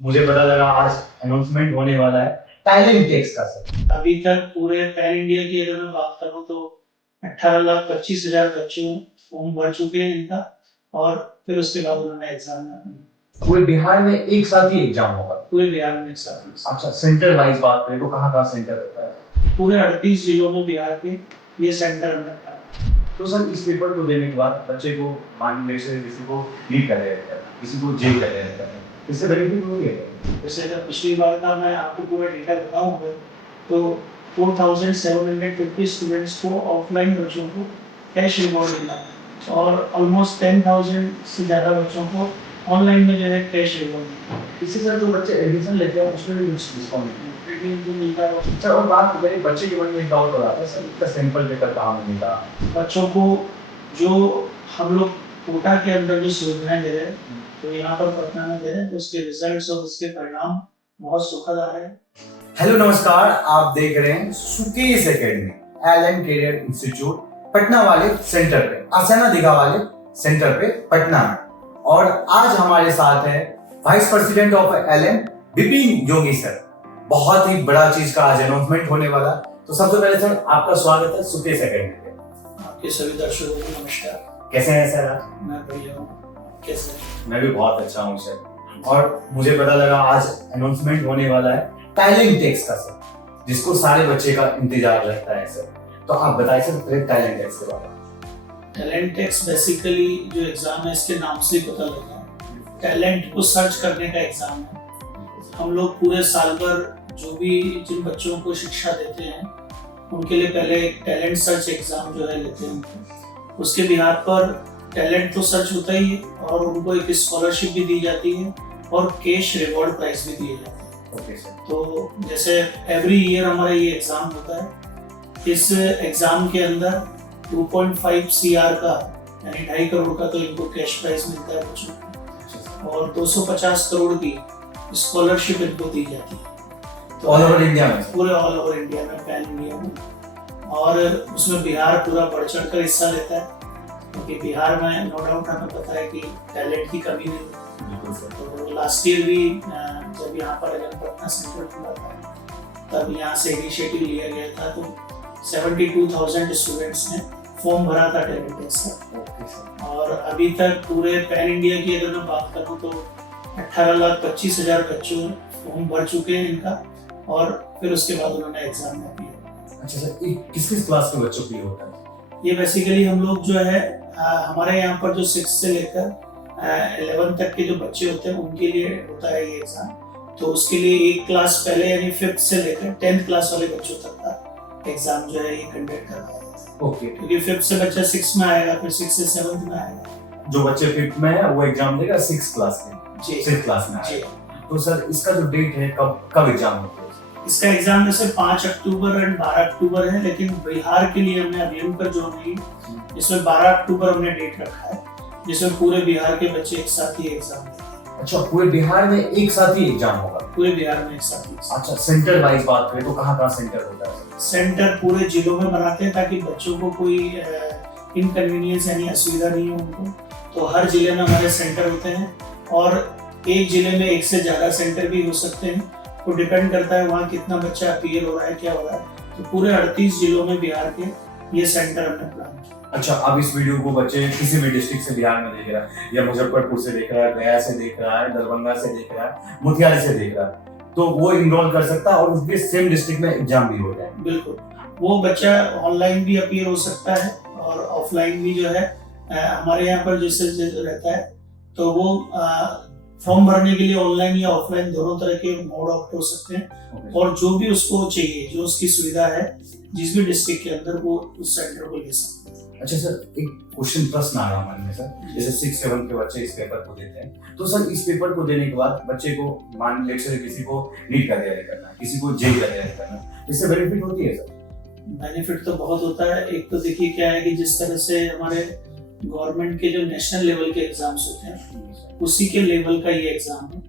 मुझे पता लगा आज अनाउंसमेंट होने वाला है टैलेंट टेक्स का सर। अभी तक पूरे पैन इंडिया की अगर मैं बात करूं तो 18,25,000 बच्चे फॉर्म भर चुके हैं इनका। और फिर उसके बाद उन्होंने एग्जाम दिया। पूरे बिहार में एक साथ ही एग्जाम होगा? पूरे बिहार में एक साथ। अच्छा, सेंटर वाइज बात करें तो कहाँ सेंटर होता है? पूरे 38 जिलों में बिहार के ये सेंटर बनता है। तो सर इस पेपर को देने के बाद बच्चे को मान लीजिए से किसी को लीड कर रहे हैं, किसी को जेल कर रहे हैं, इससे बेनिफिट हो गया। जैसे अगर पिछली बार का मैं आपको पूरा डेटा बताऊंगा तो 4,750 स्टूडेंट्स को ऑफलाइन बच्चों को कैश रिवॉर्ड मिला और ऑलमोस्ट 10,000 से ज़्यादा बच्चों को ऑनलाइन में जो है कैश रिवॉर्ड मिला। इससे सर जो बच्चे एडमिशन लेते हैं उसमें भी कुछ डिस्काउंट जो मिलता है सर। और बात मेरे बच्चे के मन में एक डाउट हो रहा था सर, इसका सैंपल पेपर कहाँ मिलेगा? बच्चों को जो हम लोग कोटा के अंदर जो सुविधाएं दे रहे हैं तो यहाँ पर पटना में दे रहे हैं, तो उसके रिजल्ट्स और उसके परिणाम बहुत सुखद आ रहे हैं। हेलो नमस्कार, आप देख रहे हैं Sukesh academy LM career institute Patna वाले सेंटर पे, आसियाना दीघा वाले सेंटर पे पटना में। और आज हमारे साथ है vice president of LM Vipin Yogi sir. बहुत ही बड़ा चीज का आज अनाउंसमेंट होने वाला। तो सबसे पहले सर आपका स्वागत है सुकेश एकेडमी पे। आपके सभी दर्शकों को नमस्कार। कैसे हैं सर आप? मैं बढ़िया हूँ, कैसे? मैं भी बहुत अच्छा हूँ सर। और मुझे पता लगा आज अनाउंसमेंट होने वाला है टैलेंट टेक्स का सर, जिसको सारे बच्चे का इंतजार रहता है सर। तो आप बताइए सर पहले टैलेंट टेक्स के बारे में। टैलेंट टेक्स बेसिकली जो एग्जाम है इसके नाम से ही पता लगा, टैलेंट को सर्च करने का एग्जाम है। हम लोग पूरे साल भर जो भी जिन बच्चों को शिक्षा देते हैं उनके लिए पहले एक टैलेंट सर्च एग्जाम जो है लेते हैं। उसके बिहार पर टैलेंट तो सर्च होता ही है और उनको एक स्कॉलरशिप भी दी जाती है और कैश रिवॉर्ड प्राइज भी दिए जाते हैं। Okay sir. तो जैसे एवरी ईयर हमारा ये एग्जाम होता है। इस एग्जाम के अंदर 2.5 CR का यानी 2.5 करोड़ का तो इनको कैश प्राइज मिलता है बच्चों को और 250 करोड़ की स्कॉलरशिप इनको दी जाती है। तो ऑल ओवर इंडिया में? पूरे ऑल ओवर इंडिया में, पैन इंडिया में। और उसमें बिहार पूरा बढ़ चढ़ कर हिस्सा लेता है क्योंकि बिहार में नो डाउट हमें पता है कि टैलेंट की कमी नहीं। तो लास्ट ईयर भी जब यहाँ पर पटना सेंटर खुला था तब यहाँ से इनिशिएटिव लिया गया था, तो 72,000 स्टूडेंट्स ने फॉर्म भरा था टैलेंट टेस्ट का। और अभी तक पूरे पैन इंडिया की अगर मैं बात करूँ तो 18,25,000 बच्चों फॉर्म भर चुके हैं इनका और फिर उसके बाद उन्होंने एग्जाम दिया। अच्छा सर, किस किस क्लास के बच्चों के लिए होता है ये? बेसिकली हम लोग जो है हमारे यहाँ पर जो 6 से लेकर 11 तक के जो बच्चे होते हैं उनके लिए होता है ये एग्जाम। तो उसके लिए एक क्लास पहले यानी 5th से लेकर 10th क्लास वाले बच्चों तक का एग्जाम जो है ये कंडक्ट करवाया जाता है। ओके। क्योंकि 5th से बच्चा 6 में आएगा, फिर 6 से 7th में आएगा। जो बच्चे 5th में है वो एग्जाम देगा 6th क्लास में, जी 6th क्लास में जी। आएगा। तो सर इसका जो डेट है कब एग्जाम होता है? इसका एग्जाम वैसे 5 अक्टूबर और 12 अक्टूबर है, लेकिन बिहार के लिए हमने अभियंकर जो नहीं इसमें 12 अक्टूबर हमने डेट रखा है, जिसमें पूरे बिहार के बच्चे एक साथ ही एग्जाम देंगे। अच्छा, पूरे बिहार में एक साथ ही एग्जाम होगा? पूरे बिहार में एक साथ ही। अच्छा, सेंटर वाइज बात करें तो कहाँ सेंटर होता है? सेंटर पूरे जिलों में बनाते हैं ताकि बच्चों को कोई इनकन्वीनियंस यानी असुविधा नहीं हो उनको। तो हर जिले में हमारे सेंटर होते हैं और एक जिले में एक से ज्यादा सेंटर भी हो सकते हैं। तो डिपेंड करता है वहाँ कितना बच्चा अपीयर हो रहा है, क्या हो रहा है। तो पूरे 38 जिलों में बिहार के ये सेंटर हमने प्लान किया। अच्छा, अब इस वीडियो को बच्चे किसी भी डिस्ट्रिक्ट से बिहार में देख रहा है, या मुजफ्फरपुर से देख रहा है, गया से देख रहा है, दरभंगा से देख रहा है, मोतिहारी से देख रहा है, तो वो इनरोल कर सकता है और उसके सेम डिस्ट्रिक्ट में एग्जाम भी होता है? बिल्कुल, वो बच्चा ऑनलाइन भी अपीयर हो सकता है और ऑफलाइन भी जो है हमारे यहाँ पर जैसे रहता है। तो वो फॉर्म भरने के लिए ऑनलाइन या ऑफलाइन दोनों तरह के मोड ऑप्ट हो सकते हैं और जो भी उसको चाहिए, जो उसकी सुविधा है जिस भी डिस्ट्रिक्ट के अंदर, वो उस सेंटर को ले सकते हैं। अच्छा सर, एक क्वेश्चन प्रश्न आ रहा मन में सर, जैसे 6-7 के बच्चे इस पेपर को देते हैं, तो सर इस पेपर को देने के बाद बच्चे को मान लीजिए किसी को नीट का तैयारी करना है, किसी को जेई का तैयारी करना है, इससे बेनिफिट होती है सर? बेनिफिट तो बहुत होता है। एक तो देखिए क्या है कि जिस तरह से हमारे गवर्नमेंट के जो नेशनल लेवल के एग्जाम्स होते हैं उसी के लेवल का ये एग्जाम है।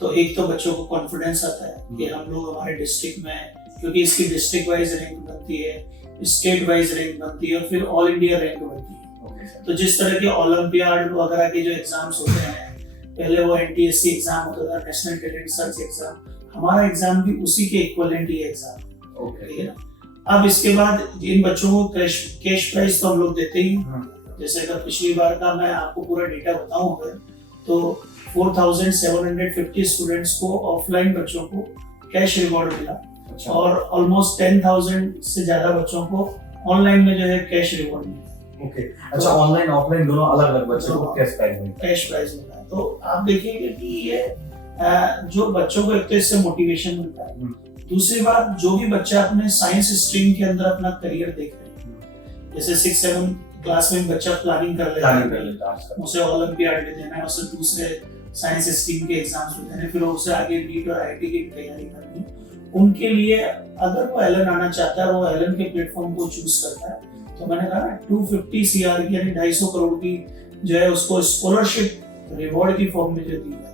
तो एक तो बच्चों को कॉन्फिडेंस आता है कि हम लोग हमारे डिस्ट्रिक्ट में, क्योंकि इसकी डिस्ट्रिक्ट वाइज रैंक बनती है, स्टेट वाइज रैंक बनती है और फिर ऑल इंडिया रैंक बनती है। तो जिस तरह के ओलंपियाड वगैरह के जो एग्जाम्स होते हैं पहले वो NTSC एग्जाम होता था, नेशनल टैलेंट सर्च एग्जाम, हमारा एग्जाम भी उसी के इक्विवेलेंट ही एग्जाम। ओके। ठीक है ना। अब इसके बाद इन बच्चों को कैश प्राइज तो हम लोग देते ही हैं। जैसे अगर पिछली बार का मैं आपको पूरा डेटा बताऊं अगर, तो 4750 स्टूडेंट्स को ऑफलाइन बच्चों को कैश रिवॉर्ड मिला। अच्छा। और ऑलमोस्ट 10,000 से ज्यादा बच्चों को ऑनलाइन में जो है कैश रिवॉर्ड मिला। ओके। अच्छा, ऑनलाइन ऑफलाइन दोनों अलग अलग बच्चों को कैश प्राइज मिला। कैश प्राइज मिला। तो आप देखिएगा कि ये जो बच्चों को एक तो इससे मोटिवेशन मिलता है। दूसरी बात, जो भी बच्चा अपने साइंस स्ट्रीम के अंदर अपना करियर देख रहे हैं, जैसे 6-7 क्लास में बच्चा प्लानिंग कर लेता है, उसे ओलंपियाड भी देना है, उसे दूसरे साइंस स्ट्रीम के एग्जाम्स भी देने, फिर उसे आगे नीट और IIT की तैयारी करनी, उनके लिए अगर वो एलन आना चाहता है, वो एलन के प्लेटफॉर्म को चूज करता है, तो मैंने कहा 250 CR यानी 250 करोड़ की जो है उसको स्कॉलरशिप रिवॉर्ड की फॉर्म में जो दी जाती है।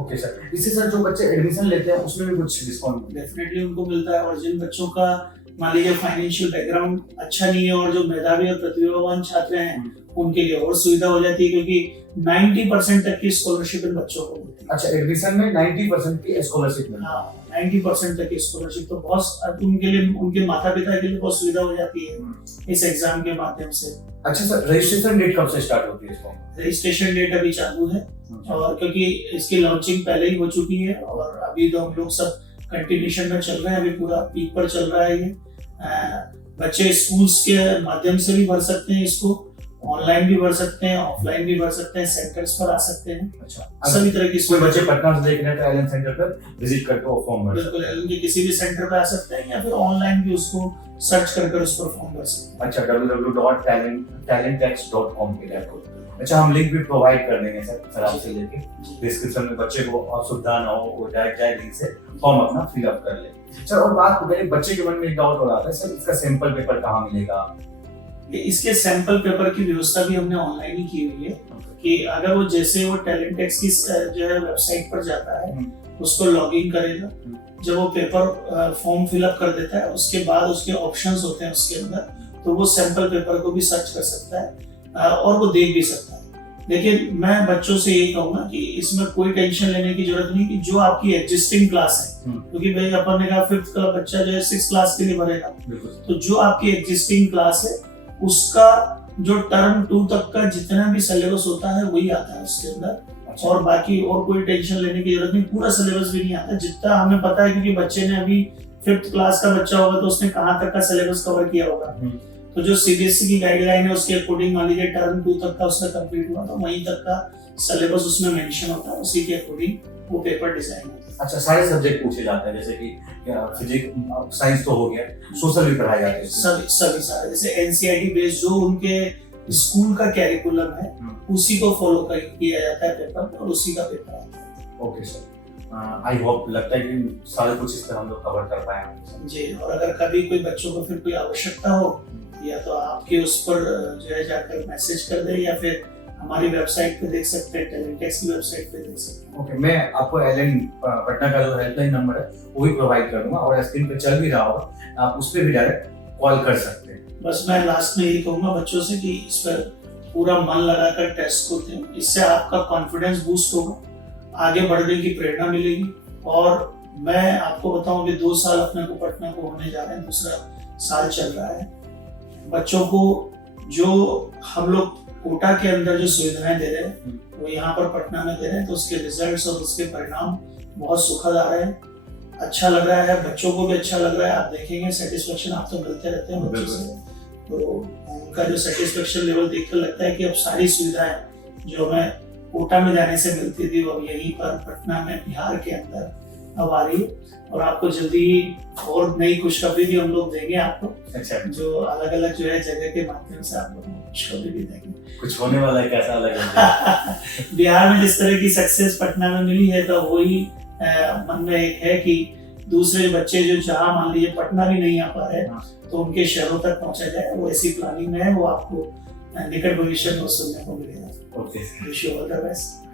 Okay sir. इससे सर जो बच्चे एडमिशन लेते हैं उसमें भी कुछ डिस्काउंट डेफिनेटली उनको मिलता है। और जिन बच्चों का मान लीजिए फाइनेंशियल बैकग्राउंड अच्छा नहीं है और जो मेधावी और प्रतिभावान छात्र हैं, उनके लिए और सुविधा हो जाती है, क्योंकि 90% तक की स्कॉलरशिप इन बच्चों को मिलती है। अच्छा, एडमिशन में 90% की स्कॉलरशिप मिलती है। हाँ, 90% तक की स्कॉलरशिप, तो बहुत उनके लिए, उनके माता पिता के लिए बहुत सुविधा हो जाती है इस एग्जाम के माध्यम से। अच्छा सर, रजिस्ट्रेशन डेट कब से स्टार्ट होती है इसको? रजिस्ट्रेशन डेट अभी चालू है, और क्योंकि इसकी लॉन्चिंग पहले ही हो चुकी है, और अभी तो हम लोग सब कंटिन्यूशन में चल रहे हैं, अभी पूरा पीक पर चल रहा है ये। बच्चे स्कूल्स के माध्यम से भी भर सकते हैं इसको, ऑनलाइन भी भर सकते हैं, ऑफलाइन भी भर सकते हैं, सेंटर्स पर आ सकते हैं। अच्छा, सभी तरह की कोई बच्चे पटना से देख रहे हैं तो एलन सेंटर पर विजिट करके वो फॉर्म भर सकते हैं। बिल्कुल, उनके किसी भी सेंटर पे आ सकते हैं, या फिर ऑनलाइन भी उसको सर्च कर उस पर फॉर्म भर सकते हैं। अच्छा, www.talentx.com पे जाकर। अच्छा, हम लिंक भी प्रोवाइड कर देंगे सर आपसे लेके डिस्क्रिप्शन में, बच्चे को असुविधा ना हो, वो डायरेक्ट जाए लिंक से फॉर्म अपना फिल अप कर ले। सर, और बात करें, बच्चे के मन में एक डाउट हो रहा था सर, इसका सैंपल पेपर कहाँ मिलेगा? इसके सैंपल पेपर की व्यवस्था भी हमने ऑनलाइन ही की हुई है, कि अगर वो जैसे वो टैलेंटेक्स की जो है वेबसाइट पर जाता है, उसको लॉगिन करेगा, जब वो पेपर फॉर्म फिलअप कर देता है, उसके बाद उसके ऑप्शंस होते हैं उसके अंदर, तो वो सैंपल पेपर को भी सर्च कर सकता है और वो देख भी सकता है। लेकिन मैं बच्चों से यही कहूंगा कि इसमें कोई टेंशन लेने की जरूरत नहीं, कि जो आपकी एग्जिस्टिंग क्लास है, क्योंकि भाई अपन ने कहा 5th का बच्चा जो है 6th क्लास के लिए भरेगा, तो जो आपकी एग्जिस्टिंग क्लास है उसका जो टर्म 2 तक का जितना भी सिलेबस होता है वही आता है उसके अंदर। और बाकी और कोई टेंशन लेने की जरूरत नहीं, पूरा सिलेबस भी नहीं आता, जितना हमें पता है, क्योंकि बच्चे ने अभी 5th क्लास का बच्चा होगा तो उसने कहाँ तक का सिलेबस कवर किया होगा, तो जो CBSE की गाइडलाइन है उसके अकॉर्डिंग मान लीजिए टर्म 2 तक का उसका कंप्लीट हुआ, तो वहीं तक का सिलेबस उसमें मेंशन होता है, उसी के अकॉर्डिंग वो पेपर डिजाइन होता है। अच्छा, सारे सब्जेक्ट पूछे जाते हैं, जैसे कि फिजिक्स, साइंस तो हो गया, सोशल भी पढ़ाए जाते हैं? सभी सारे, जैसे NCERT बेस्ड जो उनके स्कूल का कैरिकुलम है उसी को फॉलो किया जाता है पेपर, और उसी का पेपर आता है। ओके सर, आई होप, लगता है कि सारे कुछ इस तरह हम लोग कवर कर पाए जी। और अगर कभी कोई बच्चों को फिर कोई आवश्यकता हो, या तो आपके उस पर जो है जाकर मैसेज कर दे, या फिर हमारी वेबसाइट पे देख सकते हैं, टैलेंटेक्स की वेबसाइट पे देख सकते हैं। ओके, मैं आपको एलन पटना का जो हेल्पलाइन नंबर है वो भी प्रोवाइड कर दूंगा, और स्क्रीन पे चल भी रहा होगा, आप उस पर भी डायरेक्ट कॉल कर सकते हैं। बस मैं लास्ट में यही कहूंगा बच्चों से कि इस पर पूरा मन लगाकर टेस्ट को दें, इससे आपका कॉन्फिडेंस बूस्ट होगा, आगे बढ़ने की प्रेरणा मिलेगी। और मैं आपको बताऊं कि 2 साल अपने को पटना को होने जा रहे हैं, दूसरा साल चल रहा है। बच्चों को जो हम लोग कोटा के अंदर जो सुविधाएं दे रहे हैं वो यहाँ पर पटना में दे रहे हैं, तो उसके रिजल्ट्स और उसके परिणाम बहुत सुखद आ रहे हैं, अच्छा लग रहा है, बच्चों को भी अच्छा लग रहा है। आप देखेंगे सेटिस्फेक्शन आप तो मिलते रहते हैं बच्चों से, तो उनका जो सेटिस्फेक्शन लेवल देखकर लगता है कि अब सारी सुविधाएं जो हमें कोटा में जाने से मिलती थी वो अब यहीं पर पटना में, बिहार के अंदर अब आ रही है। और आपको जल्दी और नई खुशखबरी भी हम लोग देंगे आपको। अच्छा, जो अलग अलग जो है जगह के माध्यम से आप लोग खुशखबरी भी देंगे। कुछ होने वाला है, कैसा लगा? बिहार में जिस तरह की सक्सेस पटना में मिली है, तो वही मन में एक है कि दूसरे बच्चे जो जहाँ मान लीजिए पटना भी नहीं आ पा रहे, तो उनके शहरों तक पहुंचा जाए, वो ऐसी प्लानिंग में है, वो आपको निकट भविष्य में सुनने को मिलेगा। Okay, wish you all the best.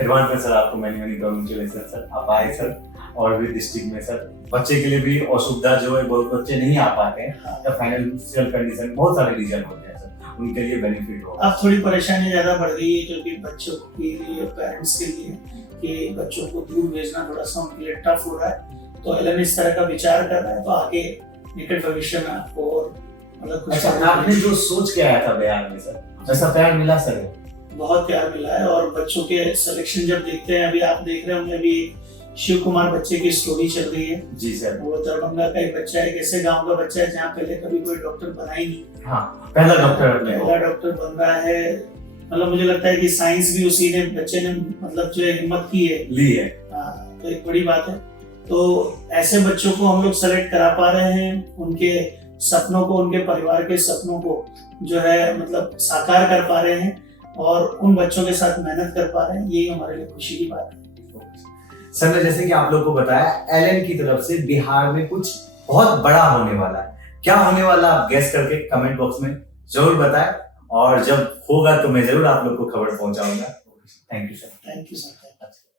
Advance में सर आपको मैनी कांग्रेचुलेशन सर, आप आए सर, और भी डिस्ट्रिक्ट में सर बच्चे के लिए भी असुविधा जो है, बहुत बच्चे नहीं आ पाते हैं, या फाइनेंशियल कंडीशन, बहुत सारे रीजन होते हैं सर, उनके लिए बेनिफिट हो। अब थोड़ी परेशानी ज्यादा बढ़ गई है क्योंकि बच्चों के लिए, पेरेंट्स के लिए कि बच्चों को दूर भेजना थोड़ा सा उनके लिए टफ हो रहा है। तो एलन इस तरह का विचार कर रहा है, तो आगे निकट भविष्य में आपको और मतलब कुछ अच्छा, आपने जो सोच के आया था बिहार में सर, ऐसा प्यार मिला सर? बहुत प्यार मिला है। और बच्चों के सिलेक्शन जब देखते हैं, अभी आप देख रहे होंगे, अभी शिव कुमार बच्चे की स्टोरी चल रही है। जी सर। वो दरभंगा का एक बच्चा है, एक ऐसे गांव का बच्चा है जहाँ पहले कभी कोई डॉक्टर बना ही नहीं। हाँ, पहला डॉक्टर बन रहा है। मतलब मुझे लगता है कि साइंस भी उसी ने, बच्चे ने मतलब जो हिम्मत की है, ली है। हाँ, तो एक बड़ी बात है। तो ऐसे बच्चों को हम लोग सेलेक्ट करा पा रहे हैं, उनके सपनों को, उनके परिवार के सपनों को जो है मतलब साकार कर पा रहे हैं और उन बच्चों के साथ मेहनत कर पा रहे हैं, यही हमारे लिए खुशी की बात है। सर ने जैसे कि आप लोग को बताया, एलन की तरफ से बिहार में कुछ बहुत बड़ा होने वाला है। क्या होने वाला आप गेस करके कमेंट बॉक्स में जरूर बताएं, और जब होगा तो मैं जरूर आप लोग को खबर पहुंचाऊंगा। Thank you sir. Thank you sir.